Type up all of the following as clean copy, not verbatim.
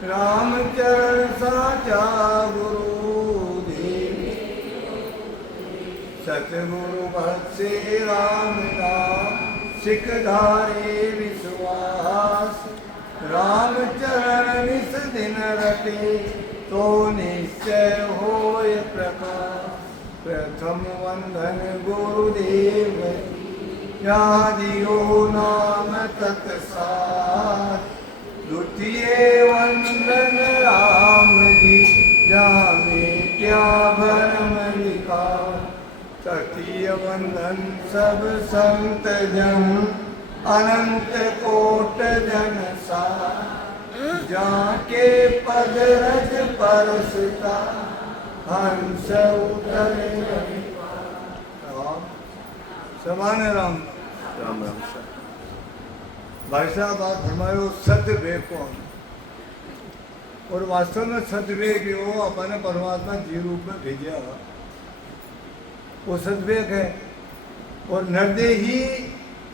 रामचरण साचा गुरु देव सतगुरु बख्शे राम नाम सिख धारे विश्वास। रामचरण निस दिन रटे तो निश्चय होय प्रकाश। प्रथम वंदन गुरुदेव या दियो नाम तत्सार। द्वितीय वंदन राम जी जाने क्या भरम विकार। तृतीय वंदन सब संत जन अनंत कोट जन सार। जाके पद रज परसता हंस उतरे राम समान राम राम राम सर। भाई साहब आप फरमायो सदविवेक कौन और वास्तव में सदविवेक वो अपने परमात्मा जी रूप में भेजा वो सदविवेक है। और नरदे ही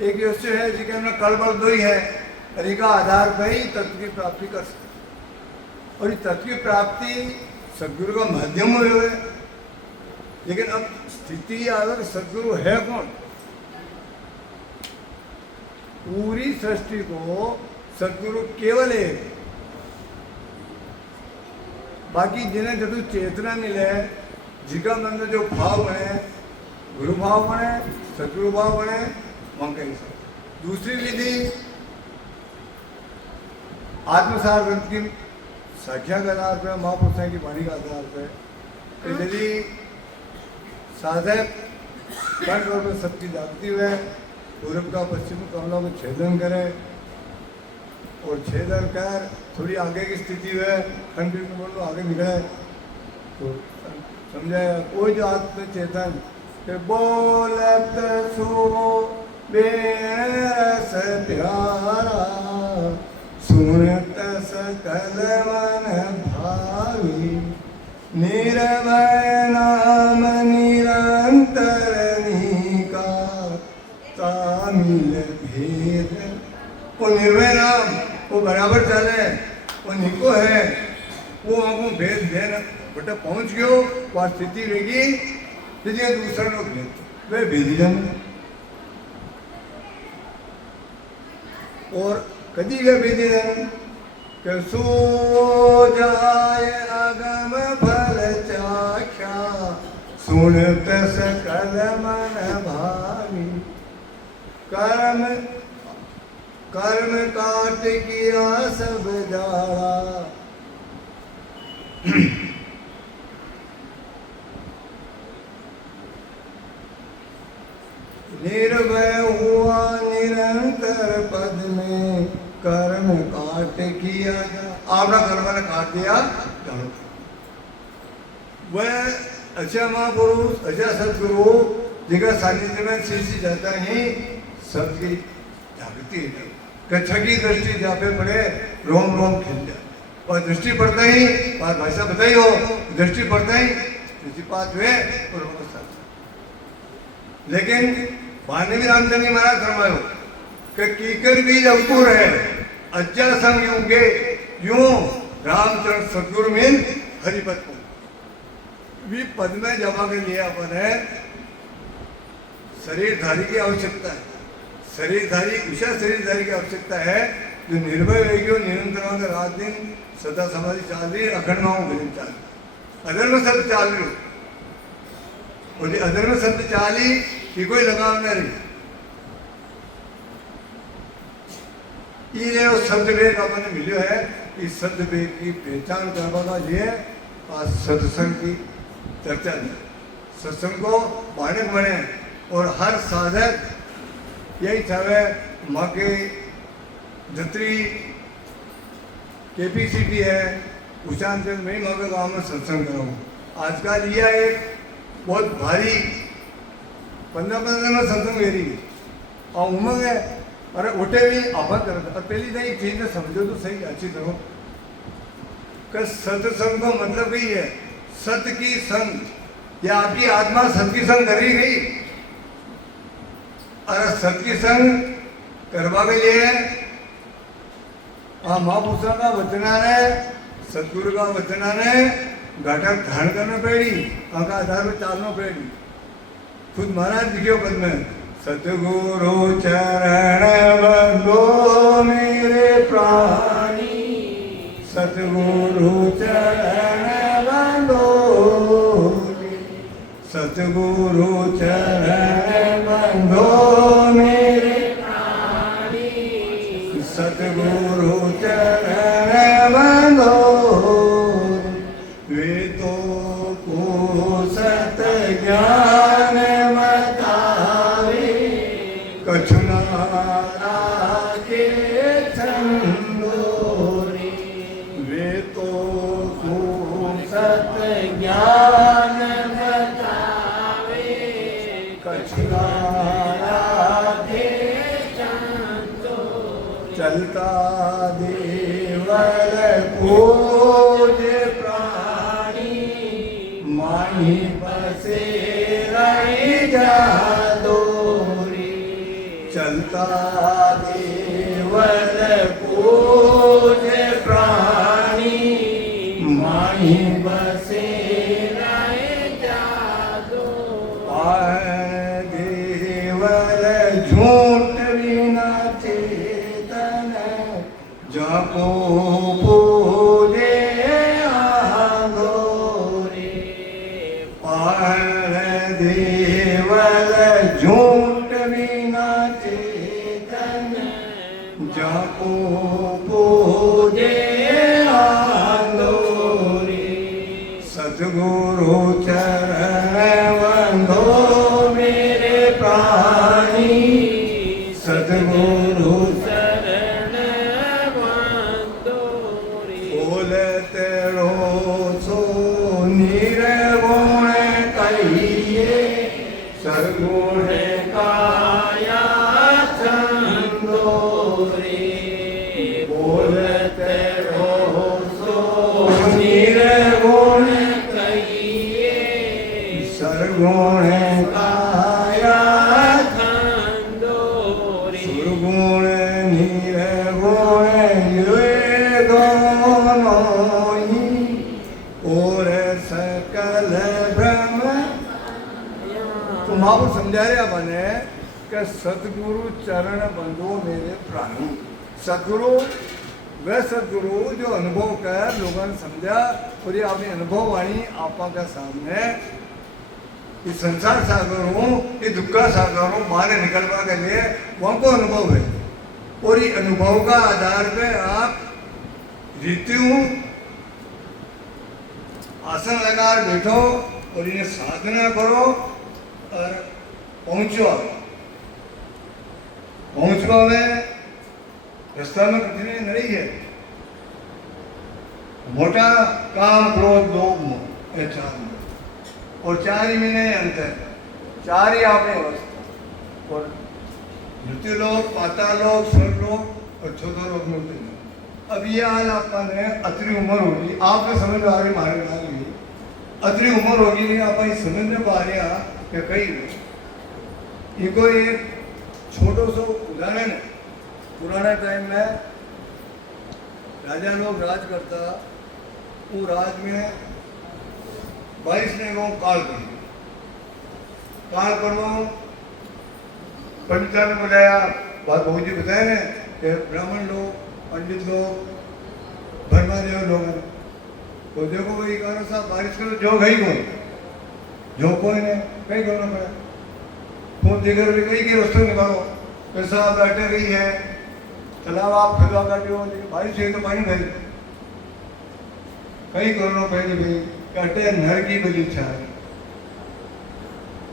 एक ऐसे है जिसके अंदर कलबल दो ही है का आधार पर ही तत्व की प्राप्ति कर सकते। और ये तत्व की प्राप्ति सदगुरु का माध्यम हुए हुए। लेकिन अब स्थिति अगर सदगुरु है कौन? पूरी सृष्टि को सदगुरु केवल एक। बाकी जिन्हें जदू चेतना मिले जिका मन में जो भाव बने गुरु भाव बने सदगुरु भाव बने वहां कहीं से। दूसरी विधि आत्मसार ग्रंथ की संख्या के आधार पर महापुरुषों की वाणी के आधार पर यदि साधक कर्ण और में सबकी जागती हुए पूर्व का पश्चिम कमलों को छेदन करे और छेदन कर थोड़ी आगे की स्थिति हुए खंड बोलो आगे निकले तो समझाया कोई जो आत्म चेतन के बोलत सो बेरस प्यारा सुनत सकल मन भावी। निर्भय नाम निरंतर निका तामिल भेद। वो निर्भय नाम वो बराबर चले वो निको है वो हमको भेद देना बेटा पहुंच गयो वह स्थिति रहेगी जिसके दूसरा लोग भेद वे भेदी जाने। और कदी वे भेदी जाने के सो जाए अगम फल चाख्या सुनत सकल मन भावी। कर्म कर्म काट किया सब जाड़ा निर्भय हुआ निरंतर पद में कर्म काट किया जा। आपका कर्म ने काट दिया जानो। वह अच्छा महापुरुष अच्छा सदगुरु जिनका सानिध्य में शीशी जाता ही सबकी जागृति है। कच्छ की दृष्टि जहाँ पे पड़े रोम रोम खिल जाए और दृष्टि पड़ता ही बात भाषा बताई हो दृष्टि पड़ता ही दृष्टिपात हुए और लेकिन भाने भी रामचंद्र महाराज फरमायो कि कीकर बीज अंकुर है अज्जल संग यूंगे यूं रामचंद्र सदगुरु मिल हरिपद को भी पद में जमा के लिए अपन है शरीरधारी की आवश्यकता है। शरीरधारी विशेष शरीरधारी की आवश्यकता है जो निर्भय रहेगी निरंतर रात दिन सदा समाधि चाल रही अखंड भजन चाल अधर्म शब्द चाल रही और अधर्म शब्द चाली कि कोई लगाव न रही। ये शब्द वेद अपने मिलो है इस शब्द वेद की पहचान करने का लिए आज सत्संग की चर्चा है। सत्संग को मानक बने और हर साधक यही चाहे माँ के जत्री कैपेसिटी है उचांचल में माँ के गाँव में सत्संग करूँ। आजकल यह एक बहुत भारी 15 में सत्संग मेरी और उमंग है अरे उठे भी आभा कर और पहली नई चीज ने समझो तो सही अच्छी तरह कि सत्संग का मतलब ही है सत्य की संग या आपकी आत्मा सत्य की संग करी गई। अरे सत्य की संग करवा के लिए आ महापुरुषों का वचनाने सदगुरु का वचनाने घटक धारण करना पड़ी, आका आधार पर चालना पड़ी। खुद महाराज दिखियो पद में, सतगुरु चरण बंदो मेरे प्राणी, सतगुरु चरण बंदो, सतगुरु चरण बंदो मेरे प्राणी, सतगुरु चरण बंदो, वे तो को सत ज्ञान बतावे, कछु ना राखे छंदोरे, वे तो को सत ज्ञान बतावे, कछु ना राखे छंदोरे, चलता देवर खोज प्राणी, माही बसे रही जादोरी, चलता देवर खोज प्राणी, माही बसे रही जादोरी, देवर झूठ बिना चेतन, जाको पूजे आंगोरे, देवल झूठ बिना चेतन, जाको पूजे आंगोरे, सतगुरु चरण बंदो मेरे प्राणी, सतगुरु चरण बंदो, बोलते रो सो निर्गुण कहिए, सगुण काया चंदोरे, बोलते रो सो निर्गुण कहिए, सरगुण काया चंदोरे, सुरगुण निर्गुण ये दोनों ही, और सकल ब्रह्म। तो महापुरुष समझा रहे अपने कि सतगुरु चरण बंधु मेरे प्राणी, सतगुरु वह सतगुरु जो अनुभव कर लोगों ने समझा, और ये अपनी अनुभव वाणी आपा के सामने, ये संसार सागर हूँ, ये दुख का सागर हूँ, बाहर निकलवा के लिए वहाँ को अनुभव है, और ये अनुभव का आधार पे आप जीती हूँ, आसन लगा बैठो और इन्हें साधना करो और पहुँचो। पहुँचो में रास्ता में कठिनाई नहीं है, मोटा काम क्रोध लोभ मोह ये चार, और चार ही में अंत है, चार ही आपने अवस्था, और मृत्यु लोक, पाताल लोक, स्वर्ग लोक और चौथा लोक में उतरना। अब ये हाल आपने अतरी उम्र होगी, आपने समझ में आ रही, मारे आ गई, अतरी उम्र होगी नहीं, आप समझ में पा रहे कि कहीं इनको एक छोटो सो उदाहरण है। पुराने टाइम में राजा लोग राज करता, वो राज में 22 ने वो काल करवा, पंडिता ने बुलाया, बात बहुत जी बताए ना कि ब्राह्मण लोग, पंडित लोग, धर्मादेव लोग, तो देखो भाई करो साहब बारिश करो, जो गई कौन, जो कोई ने कहीं करना पड़ा, फोन देकर भी कहीं के रास्ते निकालो, पैसा बैठे गई है, तालाब आप खिलवा कर दियो, लेकिन बारिश है तो पानी भर, कहीं करना पड़ेगी भाई, कहते हैं नर की बड़ी इच्छा है।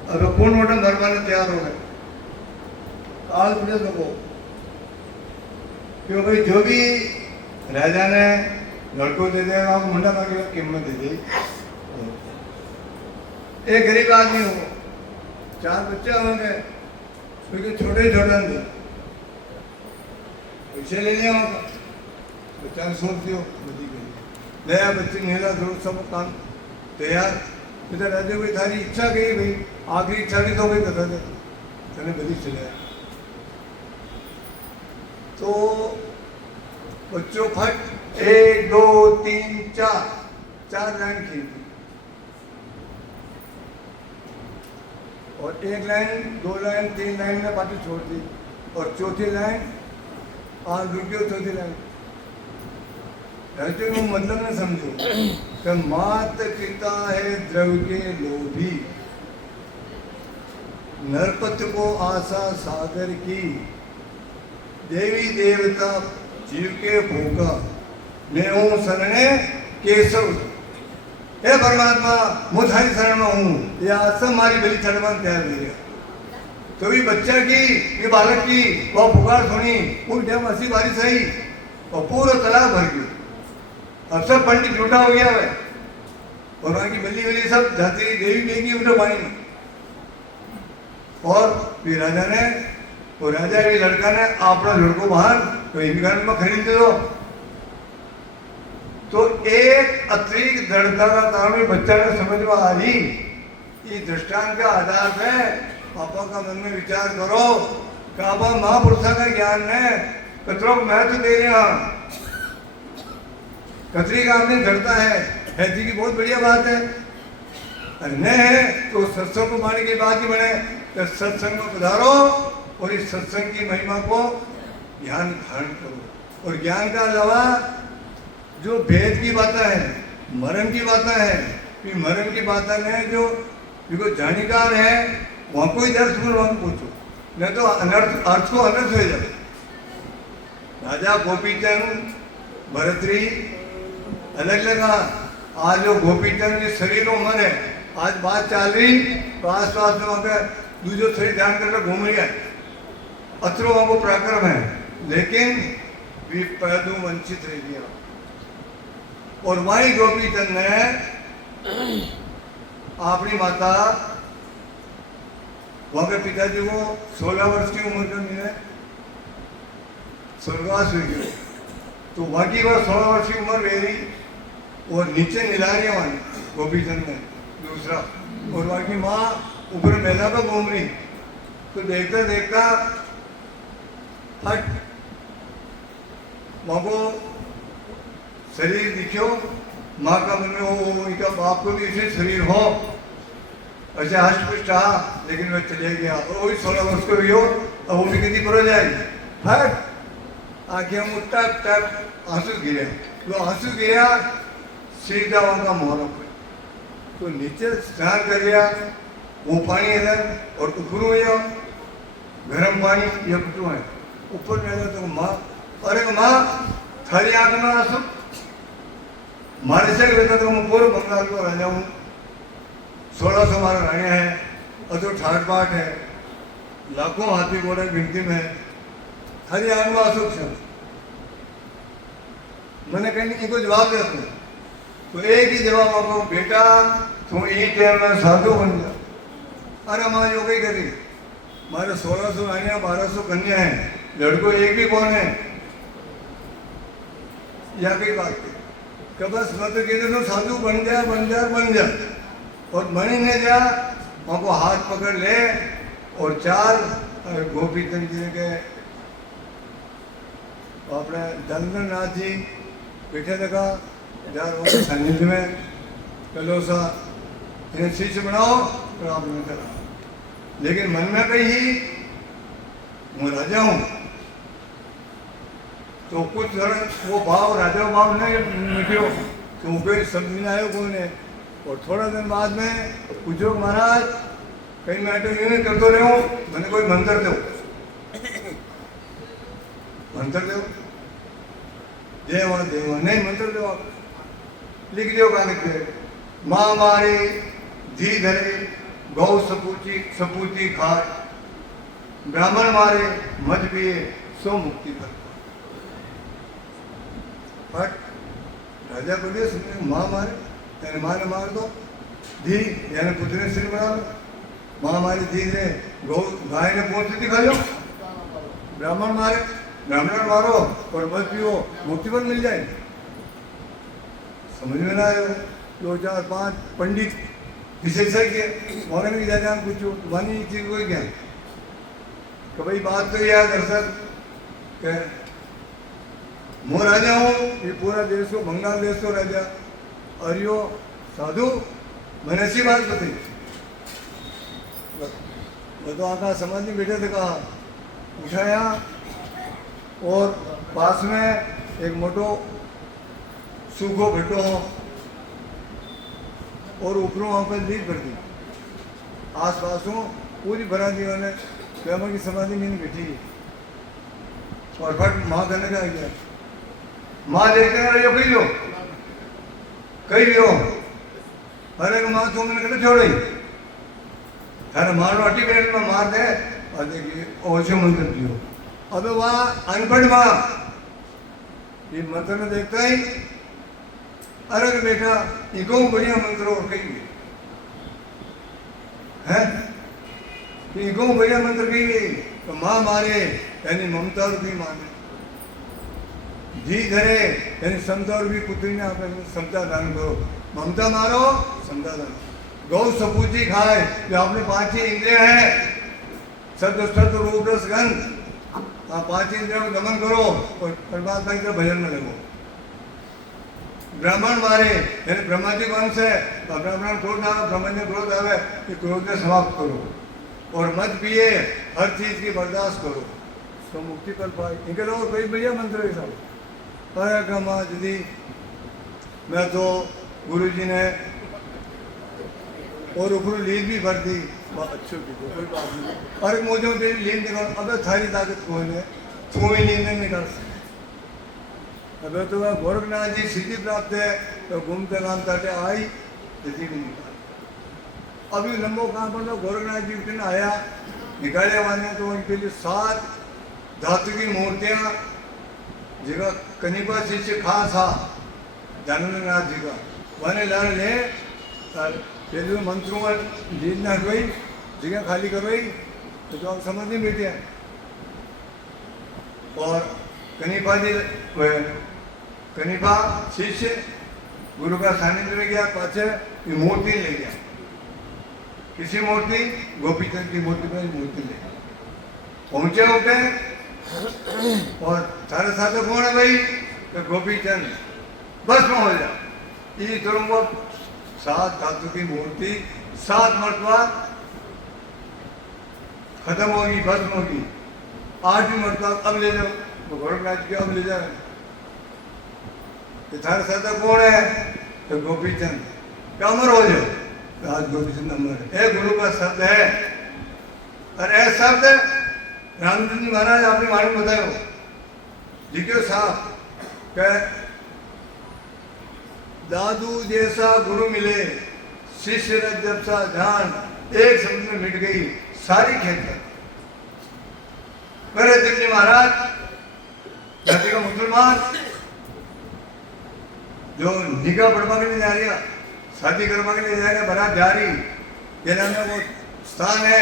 अब कौन मोटा घर वाले तैयार हो गए, काल पूरे लोगों, क्यों भाई जो भी राजा ने लड़को दे देगा, मुंडा का कीमत दे दी। एक गरीब आदमी हो, 4 बच्चे होंगे, क्योंकि छोटे छोटे थे, पैसे ले लिया होगा, बच्चा ने सोच दियो नया बच्चे नीला जरूर सब काम तैयार, इधर राजा भाई थारी इच्छा गई भाई, आखिरी इच्छा नहीं तो भाई बता दे, तने बड़ी चले। तो बच्चों फट 1 2 3 4 4 लाइन खींची और 1 लाइन 2 लाइन 3 लाइन में पाटी छोड़ दी और चौथी लाइन आज रुकियो चौथी लाइन ऐसे में मतलब न समझो कि मात पिता है द्रव्य के लोभी नरपत को आशा सागर की देवी देवता जीव के भोगा मैं हूँ शरणे केशव हे परमात्मा मैं थारी शरण में हूँ यह सब हमारी बलि चढ़वान तैयार हो गया तो भी बच्चा की ये बालक की वह पुकार सुनी उस टाइम हंसी बारिश आई और पूरा तालाब भर गया अब सब पंडित झूठा हो गया है और वहाँ की बल्ली बल्ली सब जाती रही देवी बेगी उठो पानी में और फिर राजा ने वो राजा भी लड़का ने अपना लड़को बाहर तो इनकार में खरीद दे दो तो एक अतिरिक्त दृढ़ता का कारण बच्चा ने समझ में आ रही इस दृष्टांत के आधार पे पापा का मन में विचार करो काबा महापुरुषा का ज्ञान ने कतरों को महत्व दे रहा कतरी का आदमी डरता है जी की बहुत बढ़िया बात है अन्य है तो सत्संग को माने की बात ही बने तो सत्संग में पधारो और इस सत्संग की महिमा को ज्ञान धारण करो और ज्ञान का अलावा जो भेद की बातें हैं मरण की बातें हैं फिर मरण की बातें हैं जो जानकार है वहाँ कोई दर्श वहाँ पूछो नहीं तो अनर्थ अर्थ को अनर्थ हो जाए राजा गोपीचंद भरतरी अलग लगा आज जो गोपीचंद के शरीर उम्र है आज बात चल रही तो आस पास में वहाँ का दूसरे शरीर ध्यान करके घूम रही है अथरो वहाँ को पराक्रम है लेकिन भी पैदू वंचित रह गया और वही गोपीचंद ने अपनी माता वहाँ के पिताजी को 16 वर्ष की उम्र में मिले स्वर्गवास हुई गए तो वहाँ की वह 16 वर्ष की उम्र रही और नीचे निला रही वहाँ गोपीचंद ने दूसरा और वहाँ की माँ ऊपर मैदा पर घूम रही तो देखता देखता हट वहाँ को शरीर दिखो माँ का मन में हो इनका बाप को भी इसे शरीर हो ऐसे हष्टपुष्ट रहा लेकिन वह चले गया और वही 16 वर्ष को भी हो अब वो भी कितनी पर हो जाएगी हट आंखें हम टप टप आंसू गिरे तो आंसू गिरा सीधा वहाँ का मोहरम तो नीचे स्नान कर लिया वो पानी इधर और ऊपर हो जाओ गर्म पानी ये कुटू है ऊपर में तो माँ अरे माँ थारी आंख में आंसू मारे से कहता तो मैं पूरे बंगाल को राजा हूँ 1600 हमारा रानिया है और जो ठाट बाट है लाखों हाथी घोड़े गिनती में है थारी आंख में आंसू मैंने कहीं इनको जवाब दिया तुमने तो एक ही जवाब आपको बेटा तुम ई टाइम में साधु बन जा अरे माँ यो कही करी मारे 1600 रानिया 1200 कन्या है लड़को एक भी कौन है या कई बात की कि बस मैं तो कहते तो साधु बन जा और बनी ने जा वहाँ को हाथ पकड़ ले और चाल गोपीचंद जी के अपने दंदन नाथ जी बैठे देखा यार वो सानिध्य में कलो सा इन्हें शिष्य बनाओ तो आपने करा लेकिन मन में कही मैं राजा हूँ तो कुछ वो भाव राजा भाव नहीं निकलो तो कोई समझ नहीं आयो कौन है और थोड़ा दिन बाद में पूछो महाराज कहीं मैं तो यूँ करते रहे हूँ मैंने कोई मंत्र दो देवा नहीं मंत्र दो आप लिख दो कागज पे माँ मारे धी धरे गौ सपूती खाट ब्राह्मण मारे मत पिए सो मुक्ति कर बट राजा बोलिए सुनिए माँ मारे यानी माँ ने मार दो धी यानी पुत्र ने सिर बना लो माँ मारी धी ने गौ गाय ने पूंछ दिखा लो ब्राह्मण मारो और मत पियो मुक्ति पर मिल जाए समझ में ना आयो 2 4 5 पंडित विशेषज्ञ उन्होंने भी जाना पूछो मानी चीज कोई क्या कि भाई बात तो यह दरअसल मैं राजा हूँ, ये पूरा देश को बंगाल देश को राजा, और यो साधु मैंने ऐसी बात बताई। मैं तो आका समाज में बैठे थे, कहा उठाया और पास में एक मोटो सूखो भेटो हो और ऊपरों वहाँ पर लीड कर दी। आस पास हूँ पूरी बरातियों ने प्रेमा की समाधि में नहीं बैठी और फट माँ करने का गया। माँ देखते हैं यो कही लो अरे माँ तुम मैंने कहते छोड़ रही अरे मारो अटी मिनट में मार दे और देखिए ओशो मंत्र दियो। अब वहाँ अनपढ़ माँ ये मंत्र में देखता ही अरे बेटा इको बढ़िया मंत्र और कही है इको बढ़िया मंत्र कही तो माँ मारे यानी ममता और भी माने जी धरे यानी समता और भी पुत्री ने आप समता दान करो। ममता मारो समता दान। गौ सपूची खाए जो आपने पांच ही इंद्रियां हैं शब्द स्पर्श रूप रस गंध, आप पांच इंद्रियों को दमन करो और परमात्मा की भजन में लगो। ब्राह्मण मारे यानी ब्रह्मा जी वंश है और ब्राह्मण क्रोध आवे ब्राह्मण ने क्रोध आवे कि क्रोध ने समाप्त करो और मत पिए हर चीज की बर्दाश्त करो तो मुक्ति कर पाए। इनके लोग कोई बढ़िया मंत्र है सब। अरे गमा दीदी मैं तो गुरु जी ने और ऊपर लीन भी भर दी अच्छी की तो कोई बात नहीं। अरे मुझे तेरी लीन निकाल अब थारी ताकत कोई ने तू ही लीन नहीं निकाल सकते। अब तो वह गोरखनाथ जी सिद्धि प्राप्त है तो घूमते घामते आई सिद्धि भी निकाल। अभी लंबो कहाँ पर तो गोरखनाथ जी दिन आया निकाले वाले तो उनके लिए 7 धातु की मूर्तियाँ जगह कनिपा शिष्य खास था जाननाथ जी का वने लाल ले पहले मंत्रों में जीतना गई जगह खाली करवाई तो आप समझ नहीं बैठे। और कनिपा जी कनिपा शिष्य गुरु का सानिध्य में गया पाचे ये मूर्ति ले गया किसी मूर्ति गोपीचंद की मूर्ति पर मूर्ति ले पहुंचे होते और सारे साथ कौन है भाई तो गोपीचंद बस में हो जा ये तुरंग 7 धातु की मूर्ति 7 मरतबा खत्म होगी भस्म होगी 8वीं मरतबा अब ले जाओ तो गोरखनाथ के अब ले जाए थारे साथ कौन है तो गोपीचंद क्या अमर हो जाओ तो आज गोपीचंद अमर है गुरु का शब्द है। अरे ऐसा शब्द रामचंद्र जी महाराज आपने मालूम बताओ लिखो साहब क्या दादू जैसा गुरु मिले शिष्य जब सा ध्यान एक शब्द में मिट गई सारी खेती। मेरे दिल्ली महाराज जाति का मुसलमान जो निकाह पढ़वा के लिए जा रही है शादी करवा के लिए जा रहा बारात जा रही ये नाम वो स्थान है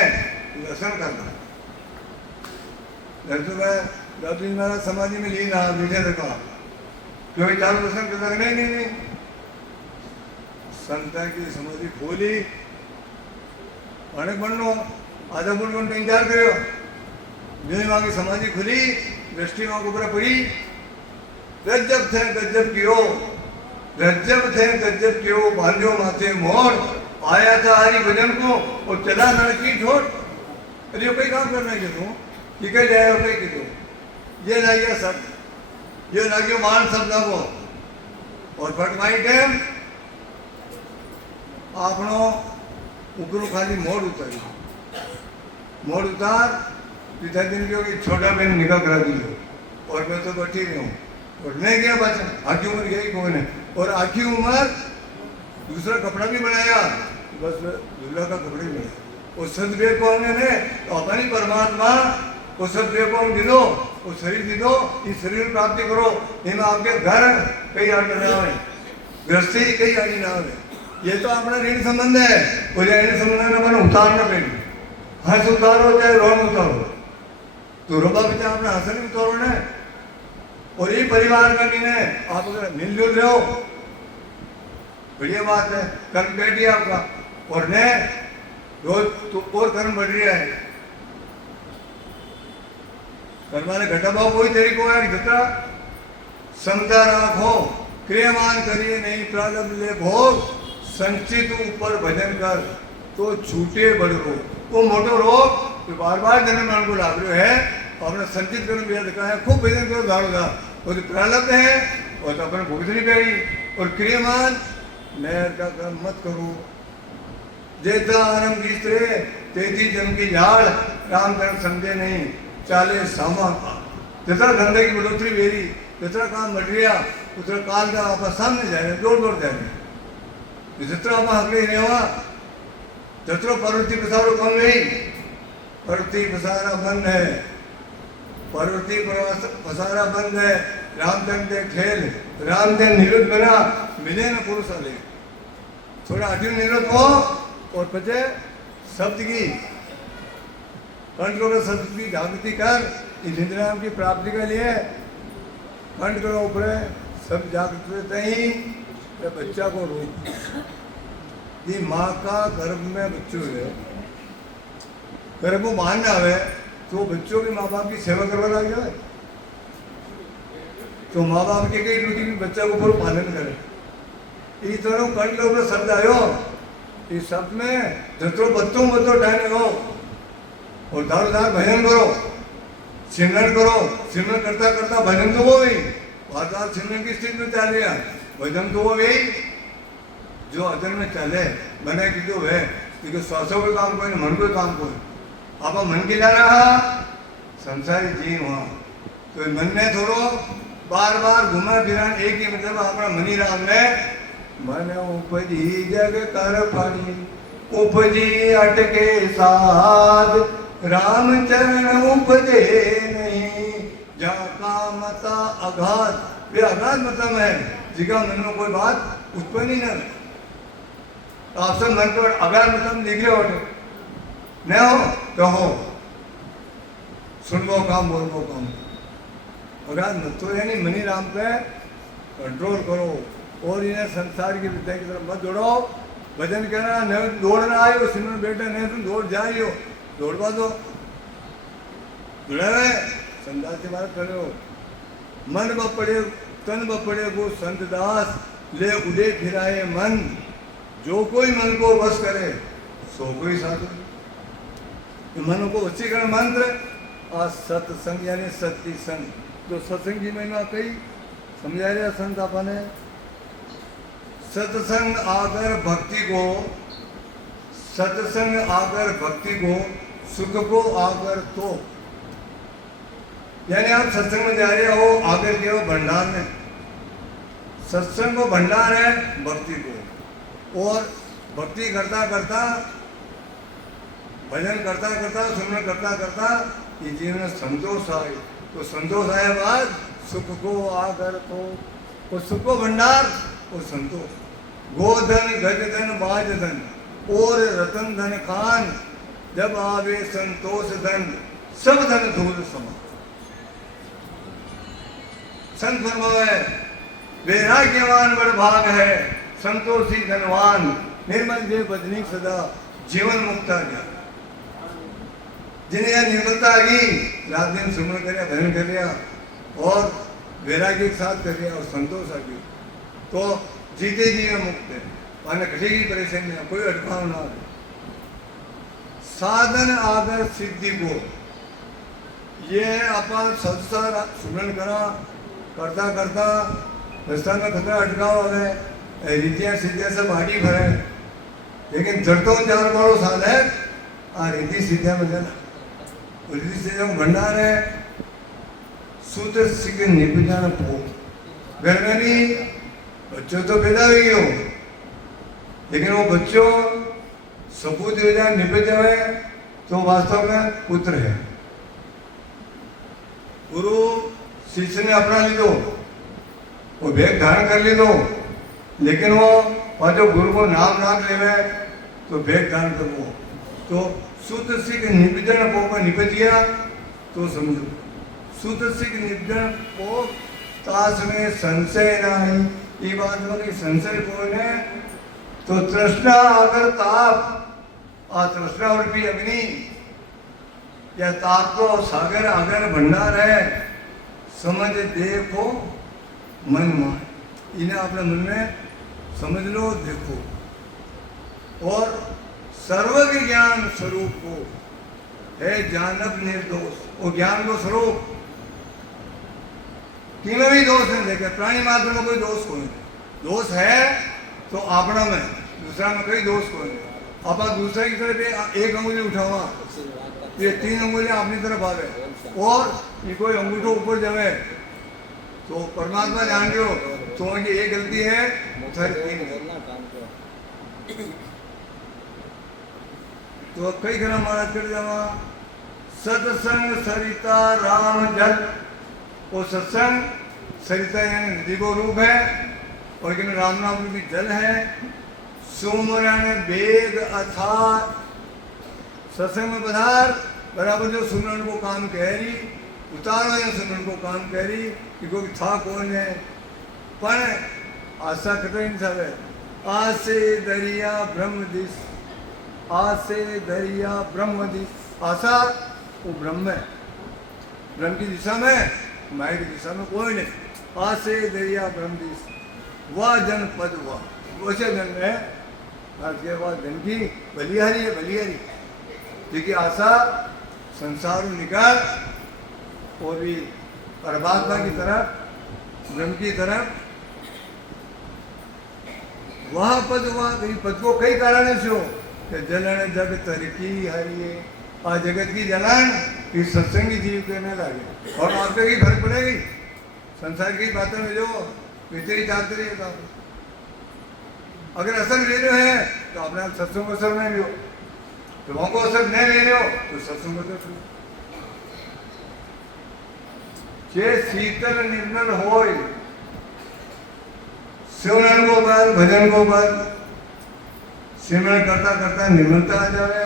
दर्शन करना। दादू जी महाराज समाधि में लीन रहा मीठे रखा क्योंकि चारों दर्शन करता नहीं संता की समाधि खोली अनेक बननो आधा बुल घंटे इंतजार करो जो वहां की समाधि खुली दृष्टि वहां ऊपर पड़ी गजब थे गजब क्यों बांधो माथे मोर आया था हरी भजन को और चला नरकी छोड़। अरे यो कई काम करना है तू ये कह जाए और कई तू ये ना गया शब्द ये ना गया मान शब्द को और फटमाई डैम आपनो ऊपर खाली मोड़ उतार पिता दिन की छोटा बहन निकाह करा दी और मैं तो बैठी रही हूँ और नहीं गया बच्चा आखी उम्र गई कौन है और आखी उम्र दूसरा कपड़ा भी बनाया बस दूल्हा का कपड़े भी बनाया और सदविवेक को ने अपनी परमात्मा वो सदविवेक को दे दो वो शरीर दे दो इस शरीर प्राप्ति करो इनमें आपके घर कई आड़ ना आए गृहस्थी कई आड़ी ना आए ये तो अपना ऋण संबंध है और ये ऋण संबंध में मैंने उतारना पड़ेगा हंस उतारो चाहे रोन उतारो तो रोबा बेचा अपना हंस नहीं उतारो ने और ये परिवार का नहीं है आप अगर मिलजुल रहे हो बढ़िया बात है कर्म बैठी आपका और ने रोज तो और कर्म बढ़ रहा है कर्मा ने घटा भाव कोई तरीको है जितना समता राखो, क्रियमान करिए नहीं प्रारब्ध ले भोग, संचित ऊपर भजन कर तो छूटे बड़ रोग। वो मोटो रोग तो बार बार जन्म मरण को लाभ रहे है, अपने संचित करो मेरा देखा है, खूब भजन करो दारोदार, वो तो प्रारब्ध है वो तो अपने भुगतनी पड़ेगी। और क्रियमान नहर का कर्म मत करो, जेता आरम गीतरे तेजी जन्म की झाड़, राम कर्म समझे नहीं चाले सामा का। जितना धंधे की बढ़ोतरी मेरी, जितना काम बढ़ गया उतना काल का आप सामने जा रहे, दौड़ दौड़ जा रहे। जितना आप हकले नहीं हुआ जत्रो प्रवृत्ति पसारो कम नहीं, प्रवृत्ति पसारा बंद है, प्रवृत्ति पसारा बंद है। रामचंद्र खेल रामचंद्र निरुद्ध बना मिले न पुरुष आले, थोड़ा अर्जुन निरुद्ध हो और पचे शब्द की कंठ करो, शब्द की जागृति कर इस इंद्रियाम की प्राप्ति के लिए कंठ करो ऊपर सब जागृत रहते ही ये बच्चा को रोक। ये माँ का गर्भ में बच्चों है, गर्भ को मान ना आवे तो बच्चों के माँ बाप की सेवा करवा लग जाए, तो माँ बाप के कई ड्यूटी में बच्चा को पूरा पालन करे। इस तरह कंठ लो शब्द आयो, इस शब्द में जत्रो बच्चों टाइम लगाओ और दारोदार भजन करो, सिमरन करो, सिमरन करता करता भजन तो वो भी बार सिमरन की स्थिति में चल रहा, भजन तो वो भी जो अदन में चले बने की जो है, क्योंकि श्वासों के काम कोई मन को काम कोई, आप मन के ला रहा संसारी जीव वहाँ तो मन ने थोड़ो बार बार घुमा फिरा एक ही मतलब अपना मनी राम ने मन उपजी जग कर पानी, उपजी अटके साध राम चरण उपजे नहीं, जा कामता अघात वे अघात मतलब है जिसका मन में कोई बात उत्पन्न ही न आप सब मन पर अघात मतलब निकले हो न हो तो हो, सुनबो काम बोलबो काम, अघात मत तो यानी मनी राम पे कंट्रोल करो और इन्हें संसार की विद्या की तरफ मत दौड़ो। भजन करना न दौड़ना आयो सिमरन बेटे नहीं तुम दौड़ जाइयो, दौड़वा दो संदास से बात करो। मन बपड़े तन बपड़े वो संत दास ले उड़े फिराए मन, जो कोई मन को वश करे सो कोई साधु। मन को वशीकरण मंत्र और सत्संग यानी सत्य संग, जो सत्संग की महिमा कही समझा रहे संत अपने। सत्संग आकर भक्ति को, सत्संग आकर भक्ति को, सुख को आकर तो, यानी आप सत्संग में जा रहे हो आकर के हो भंडार में, सत्संग को भंडार है भक्ति को, और भक्ति करता करता भजन करता करता सुमरन करता करता ये जीवन में संतोष आए, तो संतोष आए बाद सुख को आकर तो सुख को भंडार और संतोष। गोधन गजधन बाजधन और रतन धन खान, जब आवे संतोष धन सब धन धूल समा। संत फरमावे वैराग्यवान बड़ भाग है, संतोषी धनवान, निर्मल जे बदनिक सदा जीवन मुक्ता जा। जिन्हें यह निर्मलता आ गई, रात दिन सुमरन कर भजन कर लिया और वैराग्य के साथ कर लिया और संतोष आ गई, तो जीते जी में मुक्त है, माने कभी की परेशानी ना, कोई अटकाव ना। साधन आगर सिद्धि को, ये अपन सत्संग सुमरन करा करता करता रास्ता में खतरा अटकाव है, रीतियाँ सिद्धियाँ सब आगे भरे, लेकिन जड़तों चार बारों साल है आ रीति सिद्धियाँ में जाना, रीति सिद्धियों भंडार है। सूत्र सिख निपजान पो, घर में भी बच्चों तो पैदा हुई हो, लेकिन वो बच्चों सपूत हो जाए निपज जाए तो वास्तव में पुत्र है। गुरु शिष्य ने अपना ली दो, वो भेद धारण कर ली दो, लेकिन वो जो गुरु को नाम नाक लेवे तो भेद धारण कर वो, तो सूत्र सिख निपजन पो में निपज गया तो समझो सूत्र सिख निपजन पो तास में संशय नहीं। ये बात में संशय बोले तो तृष्णा अगर ताप और तृष्णा रूपी अग्नि या ताप तो सागर अगर भंडार है, समझ देखो मन मान, इन्हें अपने मन में समझ लो, देखो। और सर्वज्ञ ज्ञान स्वरूप को है जानब निर्दोष, वो ज्ञान को स्वरूप तीनों भी दोष नहीं देखे, प्राणी मात्र में कोई दोष कोई नहीं। दोष है तो अपना में, दूसरा में कोई दोष कोई नहीं। आप दूसरे की तरफ एक अंगुली उठावा, ये 3 अंगुलियां अपनी तरफ आवे और ये कोई अंगूठो ऊपर जावे तो परमात्मा जान गयो तो उनकी एक गलती है, तो कई घना महाराज कर जावा। सत्संग सरिता राम जल, वो सत्संग सरिता यानी नदी को रूप है और लेकिन राम नाम रूपी जल है। सुमरण वेद अथार, सत्संग में पधार बराबर जो सुमरण को काम कह रही, उतारो या सुमरण को काम कह रही कि कोई था कौन है, पर आशा कतई नहीं सावे। आसे दरिया ब्रह्म दिश, आसे दरिया ब्रह्म दिश, आशा वो ब्रह्म है, ब्रह्म की दिशा में, माया की दिशा में कोई नहीं। आसे दरिया ब्रह्म दिश, वह जन पद हुआ, वैसे जन है आज के बाद धन की बलिहारी है, बलिहारी देखिए आशा संसार निकाल और भी परमात्मा की तरफ, ब्रह्म की तरफ, वह पद हुआ। पद को कई कारण से हो कि जलन जग तरकी हरिये, आज जगत की जलन कि सत्संगी जीव कहने लगे और आप पे की फर्क पड़ेगी संसार की बातों में जो भीतरी चाहते रहे। अगर असर ले रहे हैं तो अपने आप सत्संग को असर नहीं लो, तो वहां को असर नहीं ले रहे हो तो सत्संग को असर जे शीतल निर्मल हो, सिमरन को बल, भजन को बल, सिमरन करता करता निर्मलता आ जाए,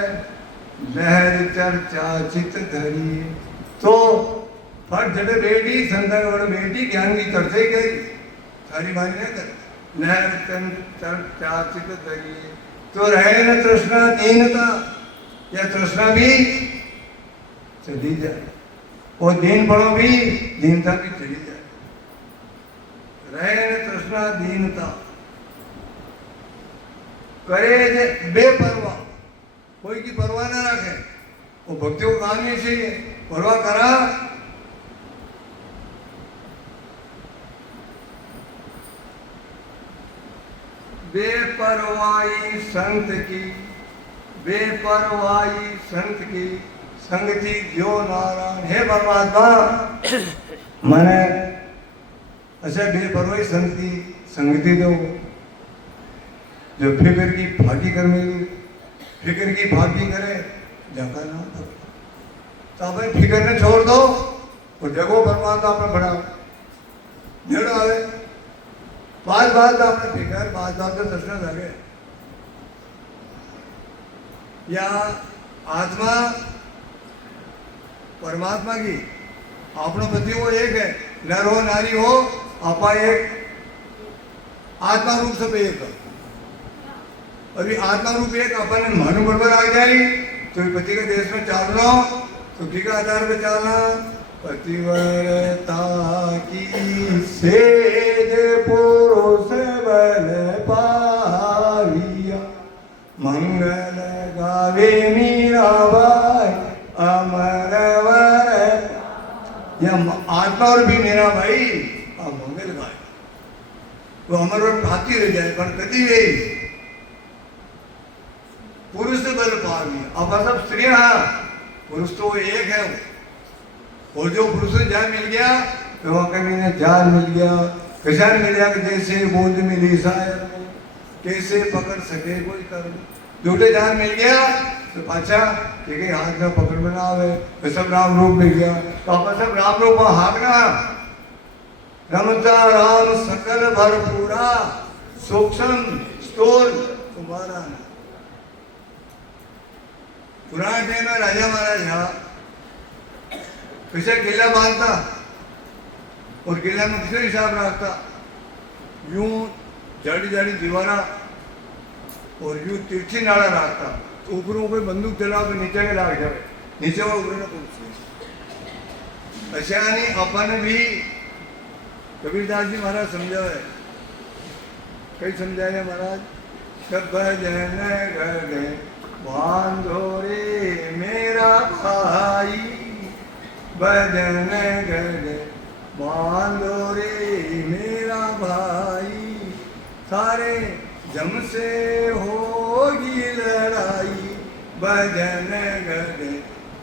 लहर चर्चा चित धरी, तो फट जड़े बेटी संतान वाले बेटी ज्ञान की चर्चा ही करी, सारी बारी नहीं कर। लहर चर्चा चित धरी तो रहे न तृष्णा दीनता, या तृष्णा भी चली जाए और दीन पड़ो भी दीनता भी चली जाए। रहे न तृष्णा दीनता, करे बेपरवाह, कोई की परवाह ना रखे, वो भक्ति को काम नहीं चाहिए, परवाह करा बेपरवाही संत की, बेपरवाही संत की संगति जो नारायण। हे परमात्मा मैंने अच्छा बेपरवाही संत की संगति दो, जो फिक्र की फाकी कर मेरी, फिक्र की फाकी करे जगह ना तो आप फिक्र ने छोड़ दो और जगो परमात्मा अपने बढ़ाओ नेड़ो आवे। बात बात आपने फिक्र, बात बात तो दर्शन लगे, या आत्मा परमात्मा की अपना पति वो एक है, नर हो नारी हो आपा एक, आत्मा रूप सब एक है। अभी आत्मा रूप एक अपन मन बरबर आ जाए तो पति के देश में चलना, सुखी का आधार पे चलना, पतिव्रता की सेज पुरुष बल पाविया, मंगल गावे मीराबाई अमर वर। यह आत्मा और भी मेरा भाई अब मंगल गाय तो अमर और भाती रह जाए, पर कति गई पुरुष बल पाविया। अब सब स्त्रियां, पुरुष तो एक है, और जो पुरुष को जान मिल गया तो वहाँ कभी ने जान मिल गया, किसान मिल गया कि जैसे बूंद मिली शायर में, कैसे पकड़ सके कोई कर्म। झूठे जान मिल गया तो पाछा कि हाथ में पकड़ में ना आवे, तो सब राम रूप मिल गया तो आप सब राम रूप में हाकना। रमता राम सकल भरपूरा, सूक्ष्म स्थूल तुम्हारा। पुराने टाइम में राजा महाराज कैसे किला बांधता और किला में किसे हिसाब रखता, यूं जाड़ी जाड़ी दीवारा और यूं तिरछी नाड़ा रखता, तो ऊपरों कोई बंदूक चलाओ तो नीचे के लाग जाए, नीचे वो ऊपर ना पहुंचे। ऐसा नहीं अपन भी कबीरदास जी महाराज समझावे, कई समझाए महाराज, कब भजन गढ़े बांधो रे मेरा भाई, भजन गढ़े बांधो रे मेरा भाई, सारे जम से होगी लड़ाई, भजन गढ़े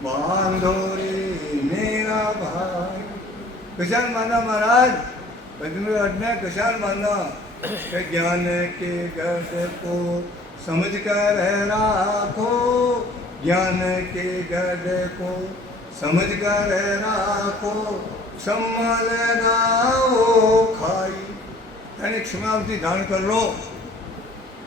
बांधो रे मेरा भाई। कशान माना महाराज, भजन गढ़ कशान माना कि ज्ञान के गढ़ को समझ कर राखो, ज्ञान के गढ़ को समझ कर राखो, सम्मल गाओ खाई, यानी क्षमावती धारण कर लो,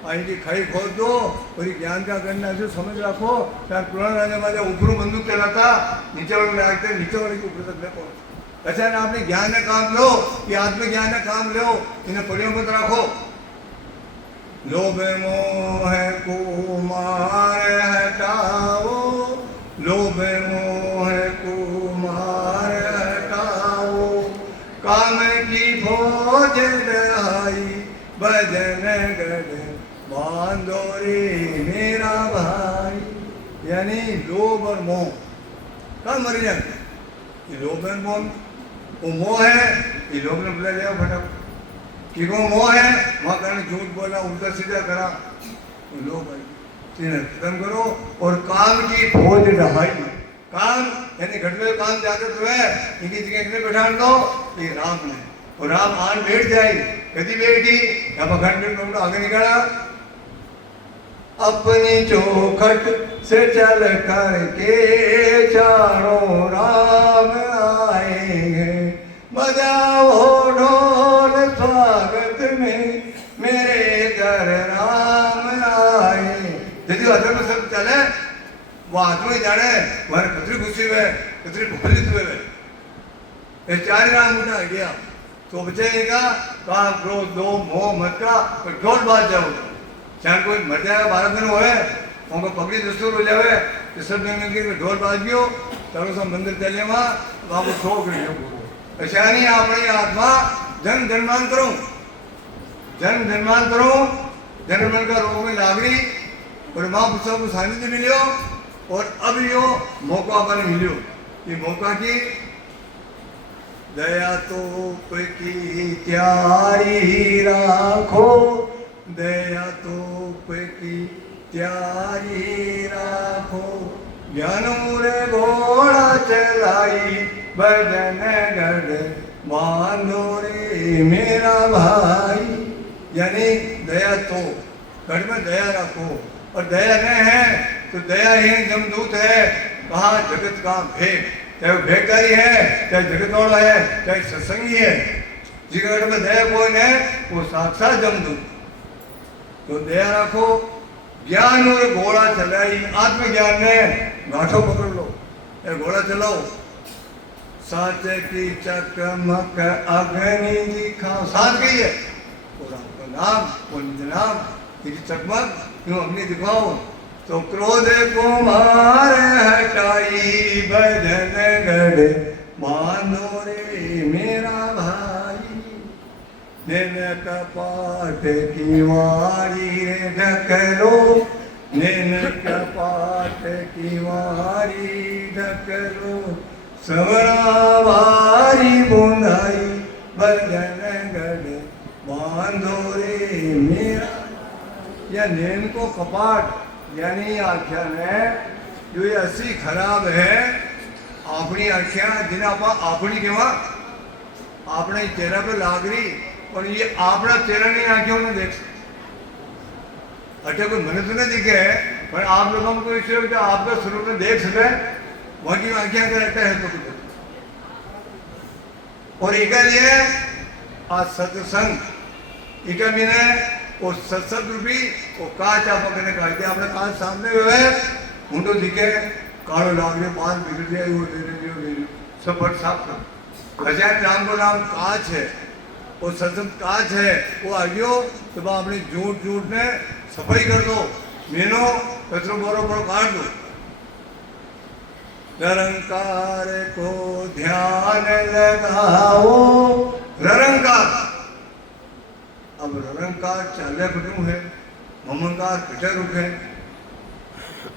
आई की खाई खोल दो, और ज्ञान का करना जो समझ रखो। ત્યાં પુરાણ રાજામાં ઉપરું બંદૂક ચલાતા, નીચે વાળું રાખते, નીચे वाले के ऊपर तक न पहुंच। अच्छा ना, आपने ज्ञान ने काम लो, ये आत्मज्ञान ने काम लो, इन्हें परिवर्तन रखो। लोभ मोह को मार हटाओ, लोभ मोह को मार हटाओ, काम की फौज लड़ाई, भजन गढ़ बांधो रे मेरा भाई। यानी लोभ और मोह कब मर जाते? ये लोभ और मोह, वो मोह है, ये लोभ ने बुला लिया फटाफट, कि वो मोह है, वहाँ करने झूठ बोला, उल्टा सीधा करा, वो लोभ है, खत्म करो। और काम की फौज ढहाई, काम यानी घर में काम ज्यादा तो है, इनकी जगह बैठा दो, ये राम ने, और राम आन बैठ जाए, कभी बैठी या घर में आगे निकाला, अपनी चौखट से चल करके चारों राम आएंगे, बजाओ ढोल स्वागत में मेरे घर राम आए। यदि अधर्म सब चले, वो आत्मा ही जाने वह कतरी खुशी हुए, कतरी भोलित हुए, ये चार राम उठा गया तो बचेगा काम क्रोध दो मोह मत का, पर ढोल बाज जाओ, चाहे कोई मर जाएगा 12 दिन हुए, उनको पकड़ी दस्तूर हो जाए, तो सब दिन मिलकर ढोल बाज गयो, तारो सब मंदिर चले वहाँ, वहाँ को ठोक रही हो। ऐसा नहीं, अपनी आत्मा जन जन्मान करो, जन जन्मान करो, जन्मन का रोग में लागरी, और माँ पुस्तक को सानिध्य मिलियो, और अब यो मौका अपने मिलियो, ये मौका की दया तो की त्यारी राखो, दया तो की त्यारी राखो, ज्ञानों रे घोड़ा चलाई, भजन गढ़ बांधो रे मेरा भाई। यानी दया तो, गढ़ में दया रखो, और दया न है तो दयाहीन जमदूत है, कहा जगत का भेद, चाहे वो भेदकारी है, चाहे जगत वाला है, चाहे सत्संगी है, जिगर में दया कोई है वो साक्षात जमदूत। तो दया रखो, ज्ञान और घोड़ा चलाई, आत्मज्ञान ने गांठों पकड़ लो, ये घोड़ा चलाओ, साच की चकमक अग्नि दिखाओ, साथ गई है और आपका नाम, वो निज नाम की चकमक क्यों अग्नि दिखाओ। तो क्रोध को मार हटाई, भजन गढ़ बांधो रे मेरा भाई, दिन कपाट की वारी रे ढकलो, दिन कपाट की वारी ढकलो, सवरा वारी बुंदाई, भजन गढ़ बांधो रे मेरा। या नैन को कपाट यानी आख्या ने जो ये असी खराब है, अपनी आख्या जिन्हें आप अपनी केवा अपने चेहरा पे लाग रही, और ये अपना चेहरा नहीं आख्या उन्हें देख सकते। अच्छा कोई मन तो नहीं दिखे, पर आप लोगों को इसलिए आपका स्वरूप में देख सके, वहाँ की आख्या का रहता है तो। और एक लिए आज सत्संग एक महीने वो सत्संग रूपी वो कांच आप अपने काट दिया, अपने कांच सामने हुए मुंडो दिखे कालो लाग रहे, बाल बिगड़ गया, वो ले रही सब बट साफ कर। भजन राम को नाम कांच है, वो सत्संग कांच है, वो आ गयो तो अपनी झूठ झूठ ने सफाई कर दो, मीनो कचरो बरोबर काट दो। निरंकार को ध्यान लगाओ, निरंकार। अब निरंकार चाले कुटुंब है, ममंकार पिटर रुख है।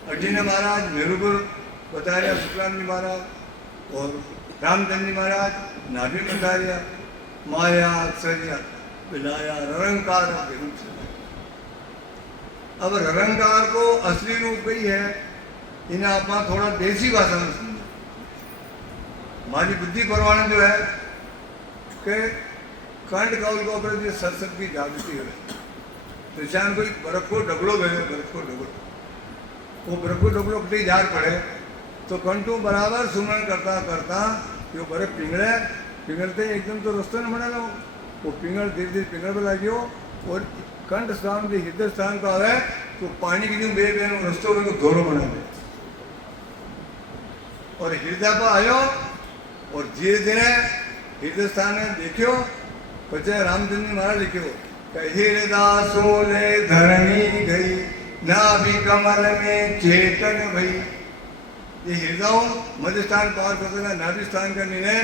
अजीने महाराज मेरुपुर बता रहे शुक्लानंद महाराज और रामचंद्र जी महाराज नाभि बता रहे माया अक्षरिया बिलाया निरंकार के रूप से। अब निरंकार को असली रूप ही है, इन्हें आप थोड़ा देसी भाषा में समझो। हमारी बुद्धि परवाने जो है कि कंड कौल को ऊपर जो सत्संग की जागृति है, तो शायद कोई बर्फ को डबलो भेजे, बर्फ को डबलो, वो बर्फ को डबलो कटी जार पड़े तो कंटू बराबर सुमरण करता करता जो बर्फ पिघले, पिघलते एकदम तो रस्तो न बने लो, वो पिघल धीरे धीरे पिघल पर लगियो और कंठ स्थान के हृदय स्थान का है तो पानी की जो बे रस्तो में घोरो बना दे और हृदय पर आयो और धीरे धीरे हृदय स्थान में देखियो। पचे रामचंद्र महाराज लिखियो हृदय सोले धरणी गई नाभि कमल में चेतन भई। ये हृदय मध्य स्थान पार करते नाभि स्थान का निर्णय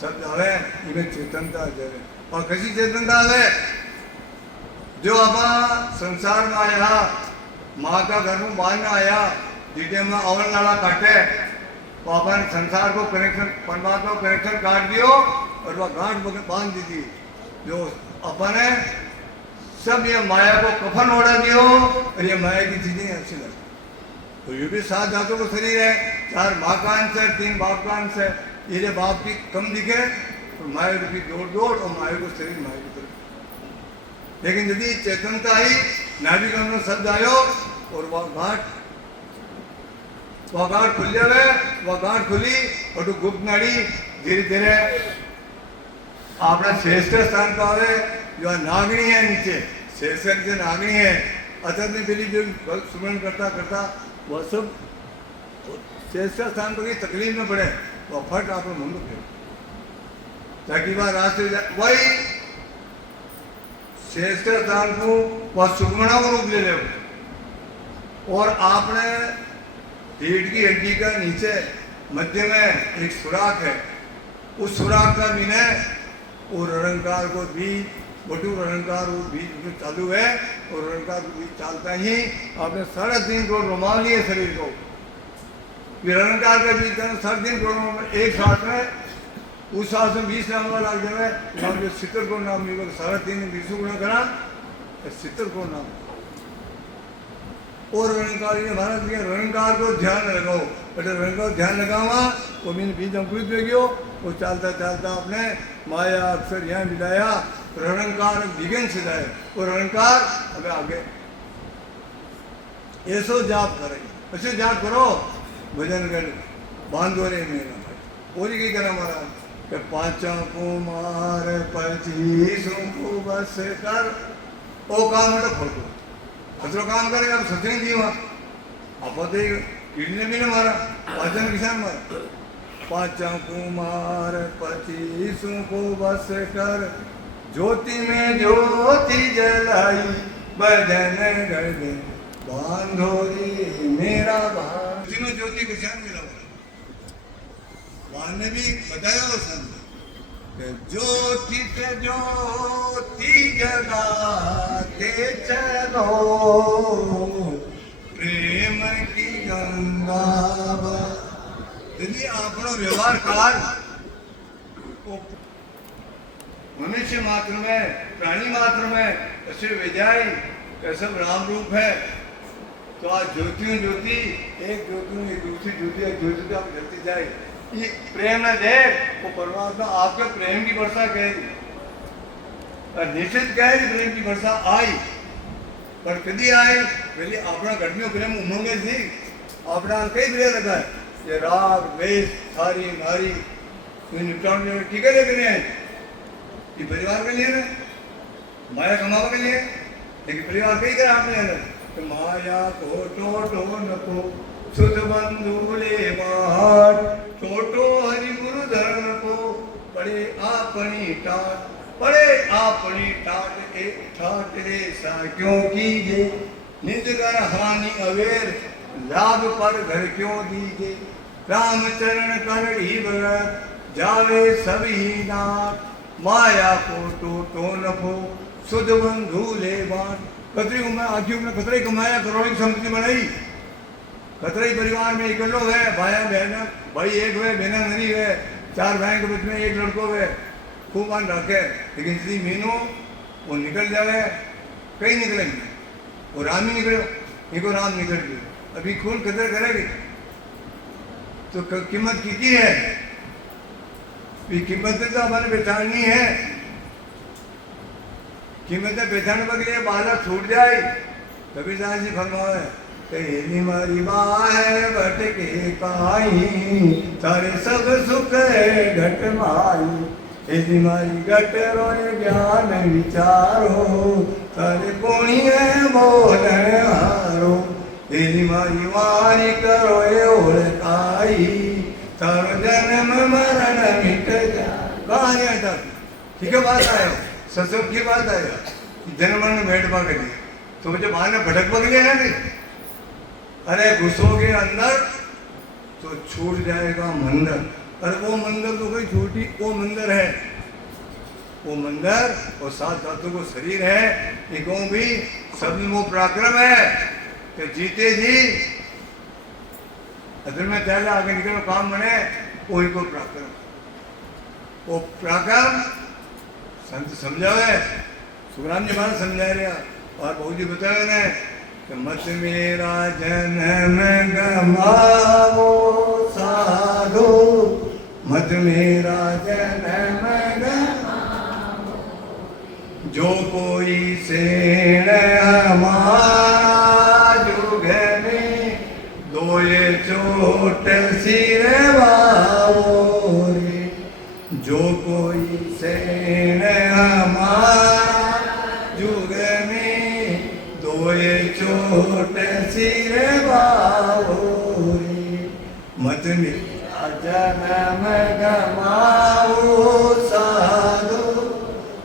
शब्द आवे इनमें चेतनता जाए। और कैसी चेतनता है जो अब संसार में आया, माँ का घर में बांधने आया, जीते में अवन नाला काटे तो अपन संसार को कनेक्शन, परमात्मा को कनेक्शन काट दियो और वह गांठ बांध दी थी। जो अपन है सब ये माया को कफन ओढ़ा दियो और ये माया की चीजें अच्छी लगती। तो ये भी 7 धातु का शरीर है, 4 माँ का अंश है, 3 बाप का अंश है। ये बाप की कम दिखे तो माया रूपी दौड़ और माया को शरीर माया की तरफ। लेकिन यदि चेतनता ही नाभि कमल में शब्द आयो और वह गांठ खुल जावे, वह गांठ खुली और तो गुप्त नाड़ी धीरे धीरे अपना श्रेष्ठ स्थान का आवे। जो नागनी है नीचे शेषक जो नागनी है अतत में पहली जो सुमरण करता करता वह सब श्रेष्ठ स्थान पर तकलीफ में पड़े वह फट आप मुंड फिर ताकि वह राष्ट्र वही श्रेष्ठ स्थान को वह सुगमना को रूप ले ले। और आपने रीढ़ की हड्डी का नीचे मध्य में एक सुराख है, उस सुराख का विनय और निरंकार को बीज बटू निरंकार वो बीज में चालू है और निरंकार को बीज चालता ही आपने 3.5 करोड़ रोमाल लिए शरीर को। निरंकार का बीज का 3.5 करोड़ एक सांस में, उस सांस में 20 नाम लग जाए, जो 70 करोड़ नाम मिलेगा। 3.5 में 20 गुना करा 70 करोड़ नाम। और निरंकार ने भारत के निरंकार को ध्यान लगाओ, बेटे निरंकार को ध्यान लगावा वो मैंने बीज अंकुरित हो गयो। वो चालता चालता अपने माया अक्षर यहाँ मिलाया, निरंकार विघन से जाए और निरंकार अब आगे ऐसो जाप करे, ऐसे जाप करो भजन कर बांधो रे मेरा और की करा महाराज के 5 कुमार 25 को बस कर ओ काम है तो खोल दो अतरो काम करेगा अब सत्संग जीवा आप किडने भी ना मारा भजन किसान मारा। 5 कुमार 25 को बस कर ज्योति में ज्योति जलाई भजन कर दे बांधो रे मेरा बांध। ज्योति में ज्योति किसान मिला वहां ने भी बताया वो संत ज्योति से ज्योति जगाते चलो प्रेम की गंगा। यदि अपनो व्यवहार काल मनुष्य मात्र में प्राणी मात्र में ऐसे विजय कैसे राम रूप है तो आज ज्योतियों ज्योति एक ज्योति एक दूसरी ज्योति एक ज्योति तो आप जलती जाए। ये प्रेम न दे वो परमात्मा आपके प्रेम की वर्षा कहेगी और निश्चित कहेगी प्रेम की वर्षा आई पर कभी आए पहले अपना घटनियों प्रेम उमंगे थी अपना कई प्रेम रखा है ये राग द्वेष सारी नारी निपटान ठीक है लेकिन ये परिवार के लिए ना माया कमावा के लिए लेकिन परिवार कई कर आपने तो माया को टोटो नको सुध बंधु ले बाहर टोटो हरि गुरु धर्म को पड़े अपनी टाट पड़े अपनी टाट एक ठाट ऐसा क्यों कीजिए निज कर हानि अवेर लाभ पर घर क्यों दीजिए रामचरण कर ही भगत जावे सभी नाथ माया को तो नफो सुध बंधु ले बान। कतरी उम्र आखिर में कतरी कमाया, करोड़ की संपत्ति बनाई, कतरी परिवार में इकल्लो है, भाया बहना भाई एक वे बहना नहीं है, 4 भाई के बीच में 1 लड़को है, खूब मान रखे। लेकिन इसी महीनों वो निकल जाए, कहीं निकलेंगे, वो राम ही निकलो, इनको राम निकल गए, अभी खून कदर करेगी तो कीमत कितनी है? कीमत तो हमारे पहचाननी है, कीमतें पहचान के लिए बालक छूट जाए। कभी जी फरमाए तेरी मारी बाह भटके काई, सारे सब सुख घट माई। तेरी मारी घट रोए ज्ञान विचारो, सारे पुण्य बोलन हारो। तेरी मारी वारी करोए ओळखाई, सारो जन्म मरण मिट जा। कहाँ नहीं आता? ठीक है बात आया, ससुर की बात आया, जन्म मरण भेंट पा गई तो मुझे बाहर में भटक पक गया नहीं। अरे घुसोगे अंदर तो छूट जाएगा मंदिर। अरे वो मंदिर तो कोई छोटी, वो मंदिर है, वो मंदिर और 7 धातु को शरीर है, इको भी सब वो पराक्रम है कि जीते जी अदर में चला आगे निकलो काम बने, वही को पराक्रम। वो पराक्रम संत समझावे, सुखराम जी महाराज समझा रहे और बहुत जी बताया ने कि मत मेरा जन्म गमावो साधो, मत मेरा जन्म गमावो। जो कोई सेण हमारा जुग में, दोए चोट सिर वावो रे। जो कोई सेण हमारा जुग में, दोए चोट सिर वावो रे। मत मेरा जन्म गमाओ साधो,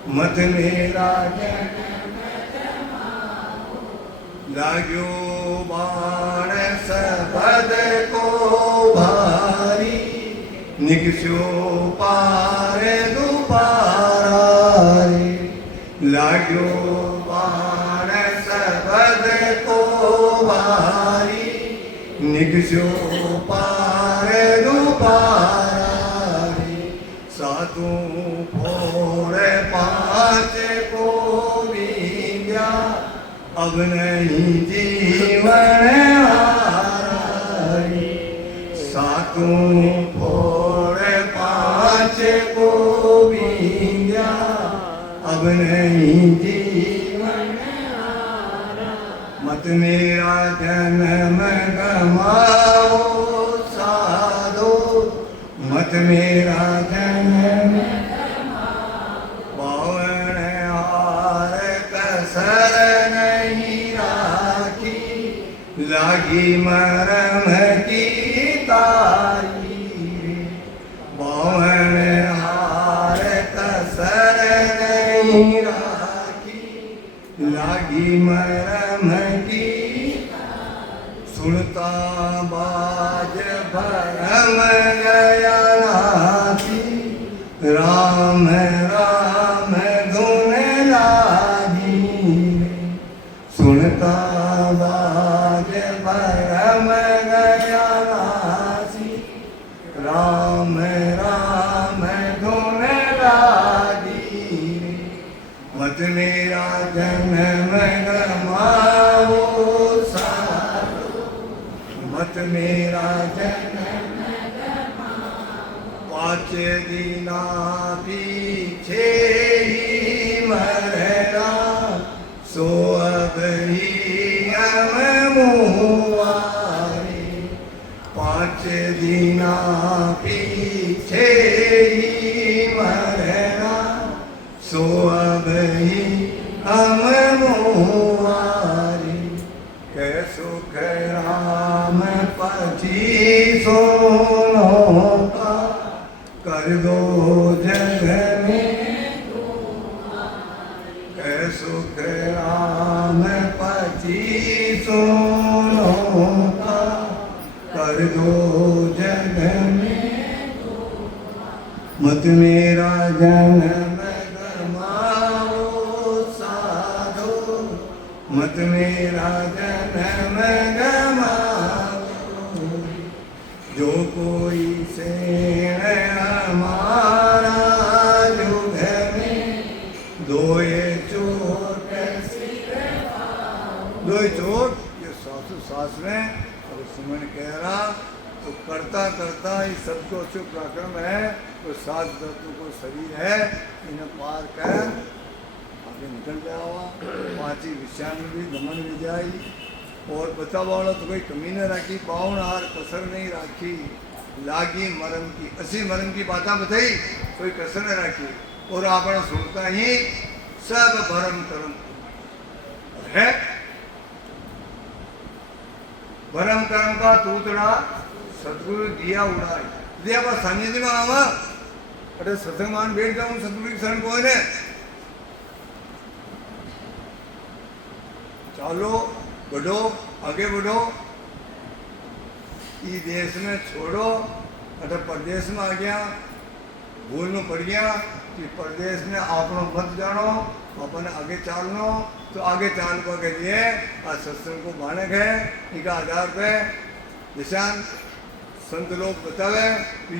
मत मेरा जन्म गमाओ। लाग्यो बाण सबद को भारी, निकस्यो पार दुपारा रे। लाग्यो बाण सबद को भारी, निकस्यो पार दुपारा रे। 7 फोड़ 5 को बीजा, अब नहीं जीवन हारा रे। 7 फोड़ 5 को बीजा, अब नहीं जीवन हारा। मत मेरा जन्म गमाओ साधो, मत मेरा जन्म गमाओ। बावण हार कसर नहीं राखी, लागी मरम की तारी। बावण हार कसर नहीं राखी, लागी मरम की। सुनता बाज भरम गया नाथी, राम राम धुन लागी। सुनता बाज भरम गया नाथी, राम राम धुन लागी। मत मेरा जन्म गमाओ साधो, मत मेरा जन्म गमाओ। 5 दिना पीछे ही मरना, सो अब ही हम मुआरे। 5 दिना पीछे ही मरना, सो अब ही हम मुआरे। के सुख राम पति सोनों का, कर दो जग में के सुख राम पति सोनों का, कर दो जग में। मत मेरा जन्म गमाओ, जो कोई से हमारा युग में दोए चोट दोए चोट। ये सासु सास में और सुमन कह रहा तो करता करता इस सबको जो पराक्रम है तो 7 तत्वों को शरीर है इन्हें पार कर आगे निकल जावा। 5 विषयान भी दमन विजाई और बता वाला तो कोई कमी न राखी, पावन हार कसर नहीं राखी, लागी मरम की 80 मरम की बातें बताई, कोई कसर न राखी। और आपने सुनता ही सब भरम करम है। भरम कर्म का तूतड़ा सतगुरु दिया उड़ाई, दिया बस सानिध्य में आवा अरे सत्संग मान बैठ जाऊं सतगुरु की शरण कौन है। चलो बढ़ो आगे बढ़ो, इस देश में छोड़ो अरे परदेश में आ गया, भूल में पड़ गया कि परदेश में आपनो मत जानो अपन आगे चालनो। तो आगे चाल के लिए आज सत्संग को मानक है, इनका आधार पे निशान संत लोग बतावे कि